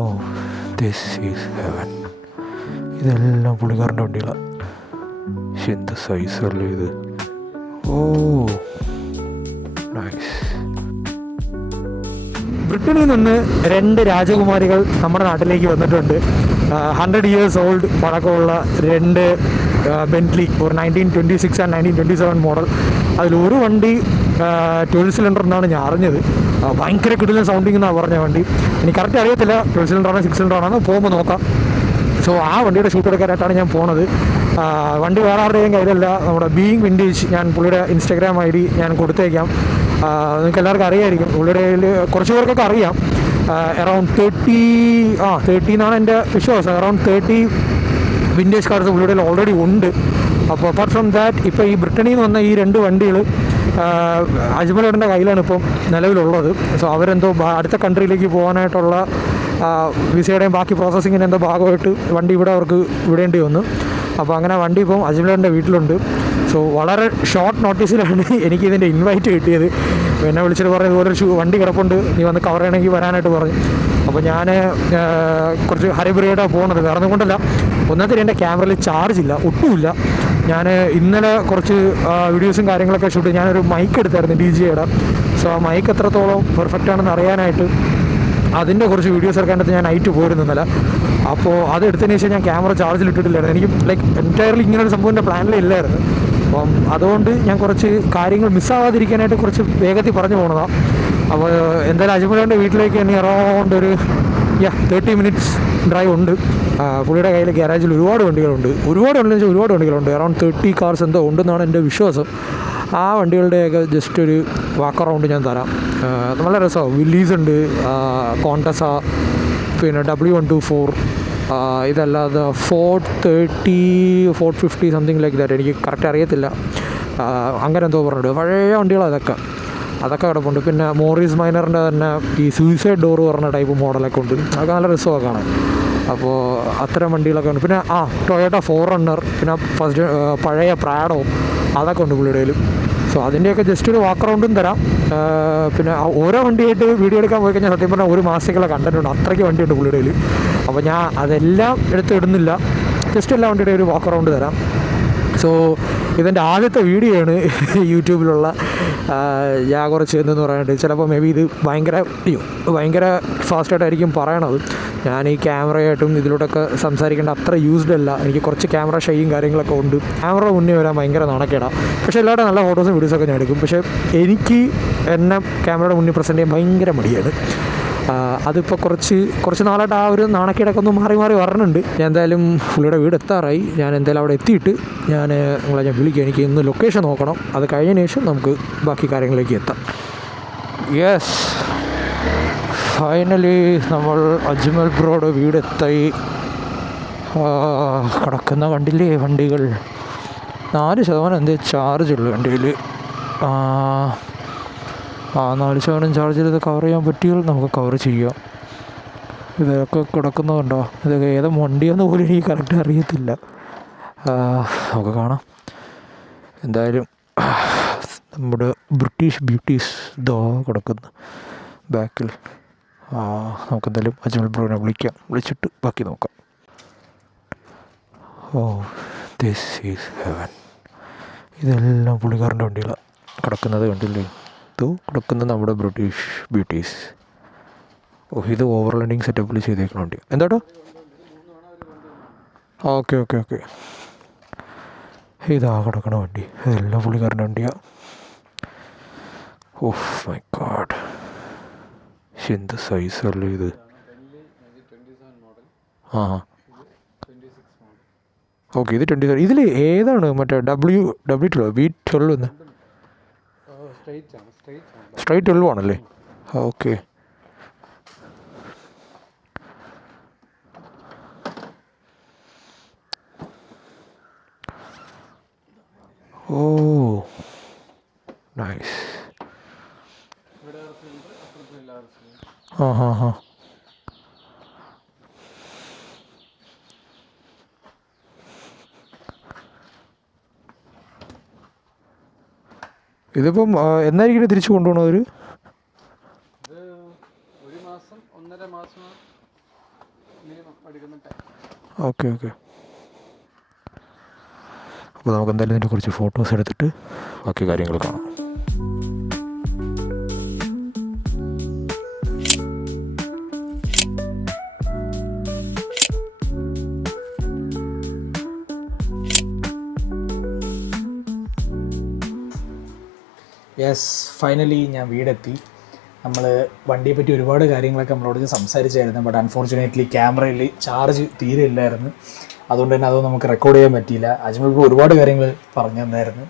Oh this is heaven. ഇതെല്ലാം പുള്ളിക്കാരൻ്റെ വണ്ടികളാണ്. പക്ഷെ എന്ത് സൈസല്ലേ ഇത്. ഓ നൈസ്. ബ്രിട്ടനിൽ നിന്ന് 2 രാജകുമാരികൾ നമ്മുടെ നാട്ടിലേക്ക് വന്നിട്ടുണ്ട്. 100 years ഓൾഡ് പഴക്കമുള്ള 2 ബെൻറ്റ്ലി, ഒരു 1926 ആൻഡ് 1927 മോഡൽ. അതിലൊരു വണ്ടി 12 സിലിണ്ടർ എന്നാണ് ഞാൻ അറിഞ്ഞത്. ഭയങ്കര കിടിലൻ സൗണ്ടിങ് എന്നാണ് പറഞ്ഞ വണ്ടി. എനിക്ക് കറക്റ്റ് അറിയത്തില്ല 12 സിലിണ്ടറാണോ 6 സിലിണ്ടറാണോ, പോകുമ്പോൾ നോക്കാം. സോ ആ വണ്ടിയുടെ ഷൂട്ട് എടുക്കാനായിട്ടാണ് ഞാൻ പോണത്. വണ്ടി വേറെ ആരുടെയും കയ്യിലല്ല, നമ്മുടെ ബീയിങ് വിൻറ്റേജ്. ഞാൻ പുള്ളിയുടെ ഇൻസ്റ്റാഗ്രാം ID ഞാൻ കൊടുത്തേക്കാം. നിങ്ങൾക്ക് എല്ലാവർക്കും അറിയാമായിരിക്കും. പുള്ളിയുടെ കയ്യിൽ കുറച്ച് പേർക്കൊക്കെ അറിയാം. അറൗണ്ട് 30 എന്നാണ് എൻ്റെ വിശ്വാസം. അറൗണ്ട് 30 വിൻറ്റേജ് കാർസ് പുള്ളിയുടെ ഓൾറെഡി ഉണ്ട്. അപ്പോൾ അപ്പാർട്ട് ഫ്രം ദാറ്റ്, ഇപ്പോൾ ഈ ബ്രിട്ടനിൽ നിന്ന് വന്ന ഈ 2 വണ്ടികൾ അജ്മലേട്ടൻ്റെ കയ്യിലാണ് ഇപ്പം നിലവിലുള്ളത്. സോ അവരെന്തോ അടുത്ത കൺട്രിയിലേക്ക് പോകാനായിട്ടുള്ള വിസയുടെയും ബാക്കി പ്രോസസ്സിങ്ങിൻ്റെ എന്തോ ഭാഗമായിട്ട് വണ്ടി അവർക്ക് വിടേണ്ടി വന്നു. അപ്പോൾ അങ്ങനെ വണ്ടി ഇപ്പം അജ്മലേട്ടൻ്റെ വീട്ടിലുണ്ട്. സോ വളരെ ഷോർട്ട് നോട്ടീസിലാണ് എനിക്കിതിൻ്റെ ഇൻവൈറ്റ് കിട്ടിയത്. എന്നെ വിളിച്ചിട്ട് പറഞ്ഞു ഇതുപോലെ വണ്ടി കിടപ്പുണ്ട്, നീ വന്ന് കവർ ചെയ്യണമെങ്കിൽ വരാനായിട്ട് പറഞ്ഞു. അപ്പോൾ ഞാൻ കുറച്ച് ഹരിബറിയായിട്ടാണ് പോകുന്നത്. വേറെ ഒന്നും കൊണ്ടല്ല, ഒന്നാമത്തെ എൻ്റെ ക്യാമറയിൽ ചാർജില്ല, ഒട്ടുമില്ല. ഞാൻ ഇന്നലെ കുറച്ച് വീഡിയോസും കാര്യങ്ങളൊക്കെ ഷൂട്ട് ചെയ്ത് ഞാനൊരു മൈക്ക് എടുത്തായിരുന്നു DJയുടെ. സോ ആ മൈക്ക് എത്രത്തോളം പെർഫെക്റ്റ് ആണെന്ന് അറിയാനായിട്ട് അതിൻ്റെ കുറച്ച് വീഡിയോസ് എടുക്കാനായിട്ട് ഞാൻ നൈറ്റ് പോയിരുന്നു ഇന്നലെ. അപ്പോൾ അതെടുത്തതിന് ശേഷം ഞാൻ ക്യാമറ ചാർജിലിട്ടിട്ടില്ലായിരുന്നു. എനിക്ക് എൻറ്റയർലി ഇങ്ങനൊരു സംഭവത്തിൻ്റെ പ്ലാനിലില്ലായിരുന്നു. അപ്പം അതുകൊണ്ട് ഞാൻ കുറച്ച് കാര്യങ്ങൾ മിസ്സാവാതിരിക്കാനായിട്ട് കുറച്ച് വേഗത്തിൽ പറഞ്ഞു പോകുന്നതാണ്. അപ്പോൾ എന്തായാലും അജ്മലേട്ടൻ്റെ വീട്ടിലേക്ക് തന്നെ അറൗണ്ട് ഒരു 30 minutes ഡ്രൈവ് ഉണ്ട്. പുള്ളിയുടെ കയ്യിൽ ഗാരേജിൽ ഒരുപാട് വണ്ടികളുണ്ട്. ഒരുപാട് വണ്ടികളുണ്ട്. അറൗണ്ട് 30 കാർസ് എന്തോ ഉണ്ടെന്നാണ് എൻ്റെ വിശ്വാസം. ആ വണ്ടികളുടെയൊക്കെ ജസ്റ്റ് ഒരു വാക്ക് അറൗണ്ട് ഞാൻ തരാം. നല്ല രസമാണ്. വില്ലീസ് ഉണ്ട്, കോണ്ടസ, പിന്നെ W124, ഇതല്ലാതെ Ford 30, Ford 50 something like that. എനിക്ക് കറക്റ്റ് അറിയത്തില്ല. അങ്ങനെ എന്തോ പറഞ്ഞിട്ട് പഴയ വണ്ടികളാണ് അതൊക്കെ കിടപ്പുണ്ട്. പിന്നെ മോറിസ് മൈനറിൻ്റെ തന്നെ ഈ സൂയിസൈഡ് ഡോറ് പറഞ്ഞ ടൈപ്പ് മോഡലൊക്കെ ഉണ്ട്. അതൊക്കെ നല്ല രസമൊക്കെ കാണാൻ. അപ്പോൾ അത്തരം വണ്ടികളൊക്കെ ഉണ്ട്. പിന്നെ ടൊയോട്ട 4Runner, പിന്നെ പഴയ പ്രാഡോ, അതൊക്കെ ഉണ്ട് പുള്ളിയുടെ കയ്യിൽ. സോ അതിൻ്റെയൊക്കെ ജസ്റ്റ് ഒരു വാക്ക് അറൗണ്ടും തരാം. പിന്നെ ഓരോ വണ്ടിയായിട്ട് വീഡിയോ എടുക്കാൻ പോയി കഴിഞ്ഞാൽ സത്യം പറഞ്ഞാൽ ഒരു മാസത്തേക്കുള്ള കണ്ടന്റ് ഉണ്ട്. അത്രയ്ക്ക് വണ്ടിയുണ്ട് പുള്ളിയുടെ കയ്യിൽ. അപ്പോൾ ഞാൻ അതെല്ലാം ഇടുന്നില്ല, ജസ്റ്റ് എല്ലാ വണ്ടിയുടെ ഒരു വാക്ക് അറൗണ്ട് തരാം. സോ ഇതെൻ്റെ ആദ്യത്തെ വീഡിയോ ആണ് യൂട്യൂബിലുള്ള കുറച്ച് എന്തെന്ന് പറയാനായിട്ട്. ചിലപ്പോൾ മേ ബി ഇത് ഭയങ്കര ഫാസ്റ്റായിട്ടായിരിക്കും പറയണത്. ഞാൻ ഈ ക്യാമറയായിട്ടും ഇതിലൂടെയൊക്കെ സംസാരിക്കേണ്ട അത്ര യൂസ്ഡ് അല്ല. എനിക്ക് കുറച്ച് ക്യാമറ ഷൈയും കാര്യങ്ങളൊക്കെ ഉണ്ട്. ക്യാമറ മുന്നേ വരാൻ ഭയങ്കര നാണക്കേടാണ്. പക്ഷേ എല്ലാവരുടെ നല്ല ഫോട്ടോസും വീഡിയോസൊക്കെ ഞാൻ എടുക്കും. പക്ഷേ എനിക്ക് എന്നെ ക്യാമറയുടെ മുന്നിൽ പ്രസൻറ്റ് ചെയ്യാൻ ഭയങ്കര മടിയാണ്. അതിപ്പോൾ കുറച്ച് നാളായിട്ട് ആ ഒരു നാണക്കേടൊക്കെ ഒന്ന് മാറി വരണുണ്ട്. ഞാൻ എന്തായാലും പുള്ളിയുടെ വീട് എത്താറായി. ഞാൻ എന്തായാലും അവിടെ എത്തിയിട്ട് നിങ്ങളെ ഞാൻ വിളിക്കാം. എനിക്ക് ഇന്ന് ലൊക്കേഷൻ നോക്കണം. അത് കഴിഞ്ഞതിന് ശേഷം നമുക്ക് ബാക്കി കാര്യങ്ങളിലേക്ക് എത്താം. യെസ്, ഫൈനലി നമ്മൾ അജ്മൽ ബ്രോയുടെ വീടെത്തായി. കിടക്കുന്ന കണ്ടില്ലേ വണ്ടികൾ. 4% എന്തേ ചാർജുള്ളൂ വണ്ടിയിൽ. 4% ചാർജിൽ ഇത് കവർ ചെയ്യാൻ പറ്റിയാൽ നമുക്ക് കവർ ചെയ്യാം. ഇതൊക്കെ കിടക്കുന്നതുണ്ടോ, ഇതൊക്കെ ഏതാ വണ്ടിയെന്ന് പോലും എനിക്ക് കറക്റ്റ് അറിയത്തില്ല. നമുക്ക് കാണാം. എന്തായാലും നമ്മുടെ ബ്രിട്ടീഷ് ബ്യൂട്ടീസ് ഇതോ കിടക്കുന്നു ബാക്കിൽ. നമുക്കെന്തായാലും അജ്മൽ ബ്രോനെ വിളിച്ചിട്ട് ബാക്കി നോക്കാം. Oh this is heaven. ഇതെല്ലാം പുള്ളിക്കാരൻ്റെ വണ്ടികളാണ് കിടക്കുന്നത്. കണ്ടില്ലേ, കിടക്കുന്നത് നമ്മുടെ ബ്രിട്ടീഷ് ബ്യൂട്ടീസ്. ഇത് ഓവർലാൻഡിങ് സെറ്റപ്പിൽ ചെയ്തേക്കുന്ന വണ്ടി. എന്താട്ടോ? ഓക്കെ ഇതാ കിടക്കണ വണ്ടി. ഇതെല്ലാം പുള്ളിക്കാരൻ്റെ വണ്ടിയാണ്. ഓഹ് മൈ ഗോഡ്, എന്ത് സൈസല്ലേ ഇത്. ഓക്കെ, ഇത് 27. ഇതിൽ ഏതാണ് മറ്റേ W12 V12 എന്ന്? സ്ട്രൈറ്റ് 12 ആണല്ലേ? ഓക്കെ. ഓ നൈസ്. ഇതിപ്പം എന്നായിരിക്കും തിരിച്ചു കൊണ്ടുപോകണത്? ഒരു 1 മാസം 1.5 മാസം ഓക്കെ ഓക്കെ. അപ്പോൾ നമുക്ക് എന്തായാലും ഇതിൻ്റെ കുറച്ച് ഫോട്ടോസ് എടുത്തിട്ട് ബാക്കി കാര്യങ്ങൾ കാണാം. യെസ്, ഫൈനലി ഞാൻ വീടെത്തി. നമ്മൾ വണ്ടിയെ പറ്റി ഒരുപാട് കാര്യങ്ങളൊക്കെ നമ്മളോട് സംസാരിച്ചായിരുന്നു. ബട്ട് അൺഫോർച്ചുനേറ്റ്ലി ക്യാമറയിൽ ചാർജ് തീരെ ഇല്ലായിരുന്നു. അതുകൊണ്ട് തന്നെ അതൊന്നും നമുക്ക് റെക്കോർഡ് ചെയ്യാൻ പറ്റിയില്ല. അജ്മൽ ബ്രോ ഒരുപാട് കാര്യങ്ങൾ പറഞ്ഞു തന്നായിരുന്നു.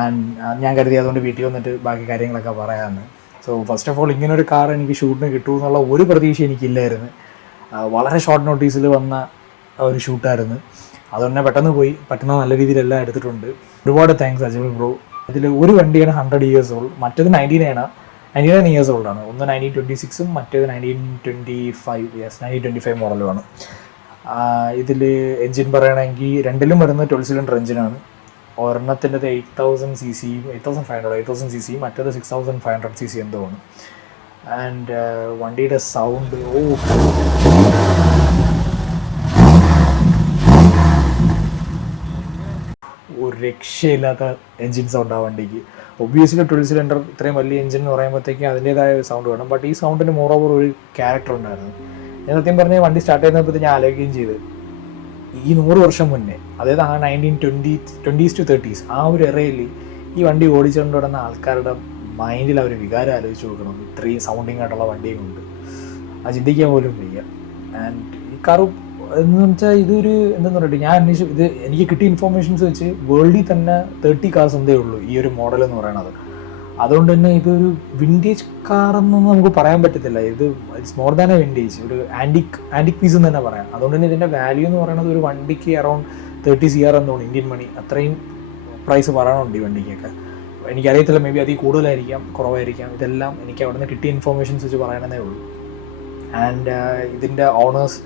ആൻഡ് ഞാൻ കരുതി അതുകൊണ്ട് വീട്ടിൽ വന്നിട്ട് ബാക്കി കാര്യങ്ങളൊക്കെ പറയാമെന്ന്. സോ ഫസ്റ്റ് ഓഫ് ഓൾ ഇങ്ങനൊരു കാർ എനിക്ക് ഷൂട്ടിന് കിട്ടുമെന്നുള്ള ഒരു പ്രതീക്ഷ എനിക്കില്ലായിരുന്നു. വളരെ ഷോർട്ട് നോട്ടീസിൽ വന്ന ഒരു ഷൂട്ടായിരുന്നു. അതുകൊണ്ട് തന്നെ പെട്ടെന്ന് പോയി പറ്റുന്ന നല്ല രീതിയിലെല്ലാം എടുത്തിട്ടുണ്ട്. ഒരുപാട് താങ്ക്സ് അജ്മൽ ബ്രോ. ഇതിൽ ഒരു വണ്ടിയാണ് 100 years ഓൾഡ്, മറ്റേത് 99 years ഓൾഡാണ്. ഒന്ന് 1926 മറ്റേത് 1925 1925 മോഡലുമാണ്. ഇതിൽ എൻജിൻ പറയുകയാണെങ്കിൽ രണ്ടിലും വരുന്ന 12 cylinder എഞ്ചിനാണ്. ഒരെണ്ണത്തിൻ്റെത് 8000 cc 8000 cc, മറ്റേത് 6500 cc എന്തോ ആണ്. ആൻഡ് വണ്ടിയുടെ സൗണ്ട് ഒരു രക്ഷയില്ലാത്ത എൻജിൻ സൗണ്ട് ആ വണ്ടിക്ക്. ഒബ്വിയസ്ലി 12 cylinder ഇത്രയും വലിയ എൻജിൻ എന്ന് പറയുമ്പോഴത്തേക്കും അതിൻ്റേതായ സൗണ്ട് വേണം. ബട്ട് ഈ സൗണ്ടിന് മോർ ഓവർ ഒരു ക്യാരക്ടർ ഉണ്ടായിരുന്നു. ഞാൻ സത്യം പറഞ്ഞാൽ വണ്ടി സ്റ്റാർട്ട് ചെയ്യുന്നപ്പോൾ ഞാൻ ആലോചിക്കുകയും ചെയ്ത് ഈ 100 വർഷം മുന്നേ, അതായത് ആ 1920s to 30s ആ ഒരു എറയിൽ ഈ വണ്ടി ഓടിച്ചുകൊണ്ട് കിടന്ന ആൾക്കാരുടെ മൈൻഡിൽ അവർ വികാരം ആലോചിച്ച് നോക്കണം. ഇത്രയും സൗണ്ടിങ് ആയിട്ടുള്ള വണ്ടിയും കൊണ്ട് അത് ചിന്തിക്കാൻ പോലും വയ്യ. ആൻഡ് ഈ കാറ് എന്ന് വെച്ചാൽ ഇതൊരു എന്താണെന്ന് പറഞ്ഞിട്ട് ഞാൻ അന്വേഷിച്ചു. ഇത് എനിക്ക് കിട്ടിയ ഇൻഫോർമേഷൻസ് വെച്ച് വേൾഡിൽ തന്നെ 30 cars എന്തേ ഉള്ളൂ ഈ ഒരു മോഡൽ എന്ന് പറയുന്നത്. അതുകൊണ്ട് തന്നെ ഇതൊരു വിൻറ്റേജ് കാർ എന്നൊന്നും നമുക്ക് പറയാൻ പറ്റത്തില്ല. ഇത് it's more than A vintage, ഒരു ആൻറ്റിക് പീസ് എന്ന് തന്നെ പറയാം. അതുകൊണ്ട് തന്നെ ഇതിൻ്റെ വാല്യൂ എന്ന് പറയുന്നത് ഒരു വണ്ടിക്ക് അറൗണ്ട് 30 CR എന്ന് തോന്നുന്നു ഇന്ത്യൻ മണി. അത്രയും പ്രൈസ് പറയണുണ്ട് ഈ വണ്ടിക്കൊക്കെ. എനിക്കറിയത്തില്ല, മേ ബി അതിൽ കൂടുതലായിരിക്കാം കുറവായിരിക്കാം. ഇതെല്ലാം എനിക്ക് അവിടെ നിന്ന് കിട്ടിയ ഇൻഫോർമേഷൻസ് വെച്ച് പറയണതേ ഉള്ളൂ. ആൻഡ് ഇതിൻ്റെ ഓണേഴ്സ്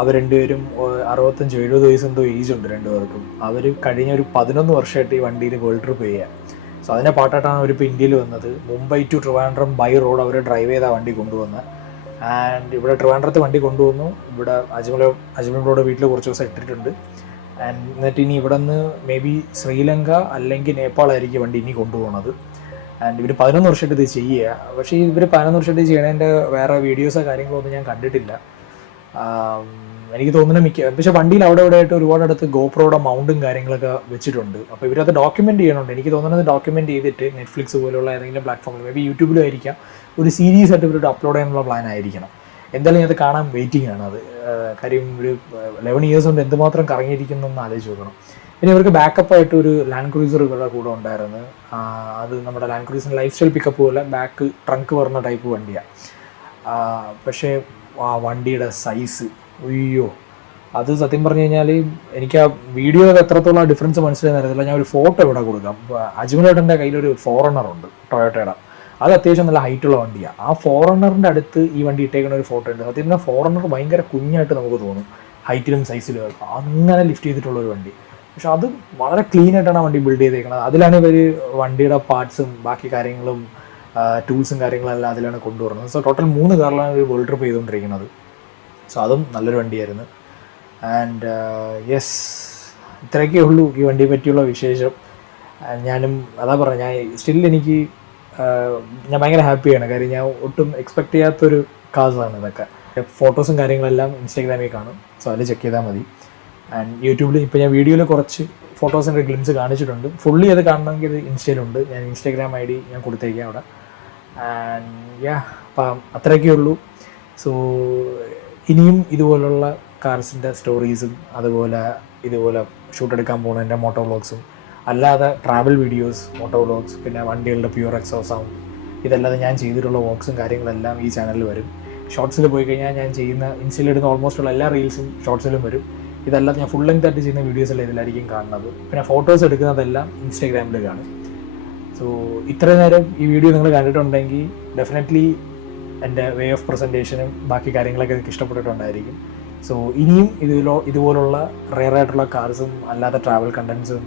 അവർ രണ്ടുപേരും 65-70 വയസ്സ് എന്തോ ഏജ് ഉണ്ട് രണ്ടുപേർക്കും. അവർ കഴിഞ്ഞ ഒരു 11 വർഷമായിട്ട് ഈ വണ്ടിയിൽ വേൾഡ് ട്രിപ്പ് ചെയ്യുക. സോ അതിൻ്റെ പാട്ടായിട്ടാണ് അവരിപ്പോൾ ഇന്ത്യയിൽ വന്നത്. Mumbai to Trivandrum by road അവർ ഡ്രൈവ് ചെയ്ത വണ്ടി കൊണ്ടുവന്നത്. ആൻഡ് ഇവിടെ ട്രിവാൻഡ്രത്ത് വണ്ടി കൊണ്ടുവന്നു. ഇവിടെ അജ്മലിനോട് വീട്ടിൽ കുറച്ച് ദിവസം ഇട്ടിട്ടുണ്ട്. ആൻഡ് എന്നിട്ട് ഇനി ഇവിടെ നിന്ന് മേ ബി ശ്രീലങ്ക അല്ലെങ്കിൽ നേപ്പാളായിരിക്കും വണ്ടി ഇനി കൊണ്ടുപോകുന്നത്. ആൻഡ് ഇവർ 11 വർഷമായിട്ട് ഇത് ചെയ്യുക. പക്ഷേ ഇവർ 11 വർഷമായിട്ട് ചെയ്യണതിൻ്റെ വേറെ വീഡിയോസോ കാര്യങ്ങളോ ഒന്നും ഞാൻ കണ്ടിട്ടില്ല. എനിക്ക് തോന്നുന്നു പക്ഷേ വണ്ടിയിൽ അവിടെ ഇവിടെ ആയിട്ട് ഒരുപാടടുത്ത് ഗോപ്രോയുടെ മൗണ്ടും കാര്യങ്ങളൊക്കെ വെച്ചിട്ടുണ്ട്. അപ്പോൾ ഇവരത് ഡോക്യുമെൻറ്റ് ചെയ്യണുണ്ട്. എനിക്ക് തോന്നുന്നത് ഡോക്യുമെൻറ്റ് ചെയ്തിട്ട് നെറ്റ്ഫ്ലിക്സ് പോലുള്ള ഏതെങ്കിലും പ്ലാറ്റ്ഫോമിൽ, മേ ബി യൂട്യൂബിലും ആയിരിക്കാം, ഒരു സീരീസ് ആയിട്ട് ഇവരുടെ അപ്ലോഡ് ചെയ്യാനുള്ള പ്ലാൻ ആയിരിക്കണം. എന്തായാലും അത് കാണാൻ വെയിറ്റിംഗ് ആണ്. അത് കാര്യം ഒരു 11 years കൊണ്ട് എന്തുമാത്രം കറങ്ങിയിരിക്കുന്നു എന്ന് ആലോചിച്ച് നോക്കണം. പിന്നെ ഇവർക്ക് ബാക്കപ്പായിട്ട് ഒരു ലാൻഡ് ക്രൂസർ ഇവരുടെ കൂടെ ഉണ്ടായിരുന്നു. അത് നമ്മുടെ ലാൻഡ് ക്രൂസറിന് ലൈഫ് സ്റ്റൈൽ പിക്കപ്പ് പോലെ ബാക്ക് ട്രങ്ക് വരുന്ന ടൈപ്പ് വണ്ടിയാണ്. പക്ഷേ ആ വണ്ടിയുടെ സൈസ് അയ്യോ, അത് സത്യം പറഞ്ഞു കഴിഞ്ഞാൽ എനിക്ക് ആ വീഡിയോ എത്രത്തോളം ആ ഡിഫറൻസ് മനസ്സിലായെന്ന് അറിയത്തില്ല. ഞാൻ ഒരു ഫോട്ടോ ഇവിടെ കൊടുക്കാം. അജ്മലേട്ടൻ്റെ കയ്യിലൊരു ഫോറണ്ണർ ഉണ്ട് ടൊയോട്ടയുടെ. അത് അത്യാവശ്യം നല്ല ഹൈറ്റുള്ള വണ്ടിയാണ്. ആ ഫോറണ്ണറിൻ്റെ അടുത്ത് ഈ വണ്ടി ഇട്ടേക്കുന്ന ഒരു ഫോട്ടോ ഉണ്ട്. സത്യം പറഞ്ഞാൽ ഫോറണ്ണർ ഭയങ്കര കുഞ്ഞായിട്ട് നമുക്ക് തോന്നും ഹൈറ്റിലും സൈസിലും. അങ്ങനെ ലിഫ്റ്റ് ചെയ്തിട്ടുള്ളൊരു വണ്ടി. പക്ഷെ അത് വളരെ ക്ലീൻ ആയിട്ടാണ് ആ വണ്ടി ബിൽഡ് ചെയ്തേക്കുന്നത്. അതിലാണ് ഇവർ വണ്ടിയുടെ പാർട്സും ബാക്കി കാര്യങ്ങളും ടൂൾസും കാര്യങ്ങളെല്ലാം അതിലാണ് കൊണ്ടുവരുന്നത്. സോ ടോട്ടൽ 3 കാറിലാണ് ഒരു വേൾഡ് ട്രിപ്പ് ചെയ്തുകൊണ്ടിരിക്കുന്നത്. സോ അതും നല്ലൊരു വണ്ടിയായിരുന്നു. ആൻഡ് യെസ്, ഇത്രയൊക്കെ ഉള്ളൂ ഈ വണ്ടിയെ പറ്റിയുള്ള വിശേഷം. ഞാനും അതാ പറഞ്ഞത്, എനിക്ക് ഞാൻ ഭയങ്കര ഹാപ്പിയാണ്. കാര്യം ഞാൻ ഒട്ടും എക്സ്പെക്ട് ചെയ്യാത്തൊരു കാസാണ് ഇതൊക്കെ. ഫോട്ടോസും കാര്യങ്ങളെല്ലാം ഇൻസ്റ്റാഗ്രാമിൽ കാണും. സോ അതിൽ ചെക്ക് ചെയ്താൽ മതി. ആൻഡ് യൂട്യൂബിൽ ഇപ്പോൾ ഞാൻ വീഡിയോയിൽ കുറച്ച് ഫോട്ടോസിൻ്റെ ഗ്ലിംസ് കാണിച്ചിട്ടുണ്ട്. ഫുള്ളി അത് കാണണമെങ്കിൽ ഇത് ഇൻസ്റ്റയിലുണ്ട്. ഞാൻ ഇൻസ്റ്റാഗ്രാം ID ഞാൻ കൊടുത്തേക്കാം അവിടെ. ആൻഡ് അപ്പം അത്രയൊക്കെ ഉള്ളൂ. സോ ഇനിയും ഇതുപോലുള്ള കാർസിൻ്റെ സ്റ്റോറീസും ഇതുപോലെ ഷൂട്ട് എടുക്കാൻ പോകുന്നതിൻ്റെ മോട്ടോ വ്ളോഗ്സും അല്ലാതെ ട്രാവൽ വീഡിയോസ്, മോട്ടോ വ്ളോഗ്സ്, പിന്നെ വണ്ടികളുടെ പ്യുവർ എക്സോ സൗണ്ട്, ഇതല്ലാതെ ഞാൻ ചെയ്തിട്ടുള്ള വ്ളോഗ്സും കാര്യങ്ങളെല്ലാം ഈ ചാനലിൽ വരും. ഷോർട്സിൽ പോയി കഴിഞ്ഞാൽ ഞാൻ ചെയ്യുന്ന ഇൻസ്റ്റയിലിടുന്ന ഓൾമോസ്റ്റ് ഉള്ള എല്ലാ റീൽസും ഷോർട്സിലും വരും. ഇതല്ലാതെ ഞാൻ ഫുൾ ലെങ്ത് ആയിട്ട് ചെയ്യുന്ന വീഡിയോസെല്ലാം ഇതിലായിരിക്കും കാണുന്നത്. പിന്നെ ഫോട്ടോസ് എടുക്കുന്നതെല്ലാം ഇൻസ്റ്റാഗ്രാമിൽ കാണും. സോ ഇത്ര നേരം ഈ വീഡിയോ നിങ്ങൾ കണ്ടിട്ടുണ്ടെങ്കിൽ ഡെഫിനറ്റ്ലി എൻ്റെ വേ ഓഫ് പ്രസൻറ്റേഷനും ബാക്കി കാര്യങ്ങളൊക്കെ എനിക്ക് ഇഷ്ടപ്പെട്ടിട്ടുണ്ടായിരിക്കും. സോ ഇനിയും ഇതുപോലുള്ള റെയറായിട്ടുള്ള കാർസും അല്ലാതെ ട്രാവൽ കണ്ടൻസും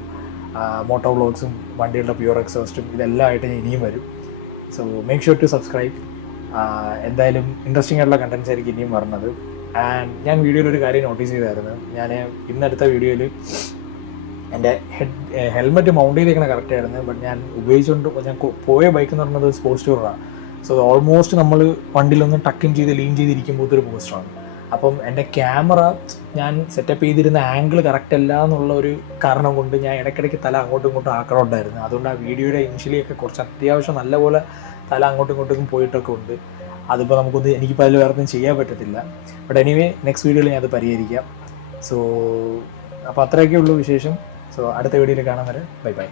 മോട്ടോ വ്ളോഗ്സും വണ്ടികളുടെ പ്യുവർ എക്സോസ്റ്റും ഇതെല്ലാം ആയിട്ട് ഞാൻ ഇനിയും വരും. So make sure to subscribe. എന്തായാലും ഇൻട്രസ്റ്റിംഗ് ആയിട്ടുള്ള കണ്ടൻസ് ആയിരിക്കും ഇനിയും വരുന്നത്. ആൻഡ് ഞാൻ വീഡിയോയിൽ ഒരു കാര്യം നോട്ടീസ് ചെയ്തായിരുന്നു. ഞാൻ ഇന്നെടുത്ത വീഡിയോയിൽ എൻ്റെ ഹെൽമെറ്റ് മൗണ്ട് ചെയ്തേക്കണ കറക്റ്റായിരുന്നു. ബട്ട് ഞാൻ ഞാൻ പോയ ബൈക്ക് എന്ന് പറയുന്നത് സ്പോർട്സ് ടൂറാണ്. സോ ഓൾമോസ്റ്റ് നമ്മൾ വണ്ടിയിലൊന്ന് ടക്കിൻ ചെയ്ത് ലീൻ ചെയ്തിരിക്കുമ്പോഴത്തെ ഒരു പോസ്റ്ററാണ്. അപ്പം എൻ്റെ ക്യാമറ ഞാൻ സെറ്റപ്പ് ചെയ്തിരുന്ന ആംഗിൾ കറക്റ്റ് അല്ല എന്നുള്ള ഒരു കാരണം കൊണ്ട് ഞാൻ ഇടയ്ക്കിടയ്ക്ക് തല അങ്ങോട്ടും ഇങ്ങോട്ടും ആക്കണമുണ്ടായിരുന്നു. അതുകൊണ്ട് ആ വീഡിയോയുടെ ഇനിഷ്യലിയൊക്കെ കുറച്ച് അത്യാവശ്യം നല്ലപോലെ തല അങ്ങോട്ടും ഇങ്ങോട്ടും പോയിട്ടൊക്കെ ഉണ്ട്. അതിപ്പോൾ എനിക്കിപ്പോൾ അതിൽ വേറെ ഒന്നും ചെയ്യാൻ പറ്റത്തില്ല. ബട്ട് എനിവേ നെക്സ്റ്റ് വീഡിയോയിൽ ഞാൻ അത് പരിഹരിക്കാം. സോ അപ്പോൾ അത്രയൊക്കെ ഉള്ളൂ വിശേഷം. സോ അടുത്ത വീഡിയോയിൽ കാണാൻ വരെ ബൈ ബൈ.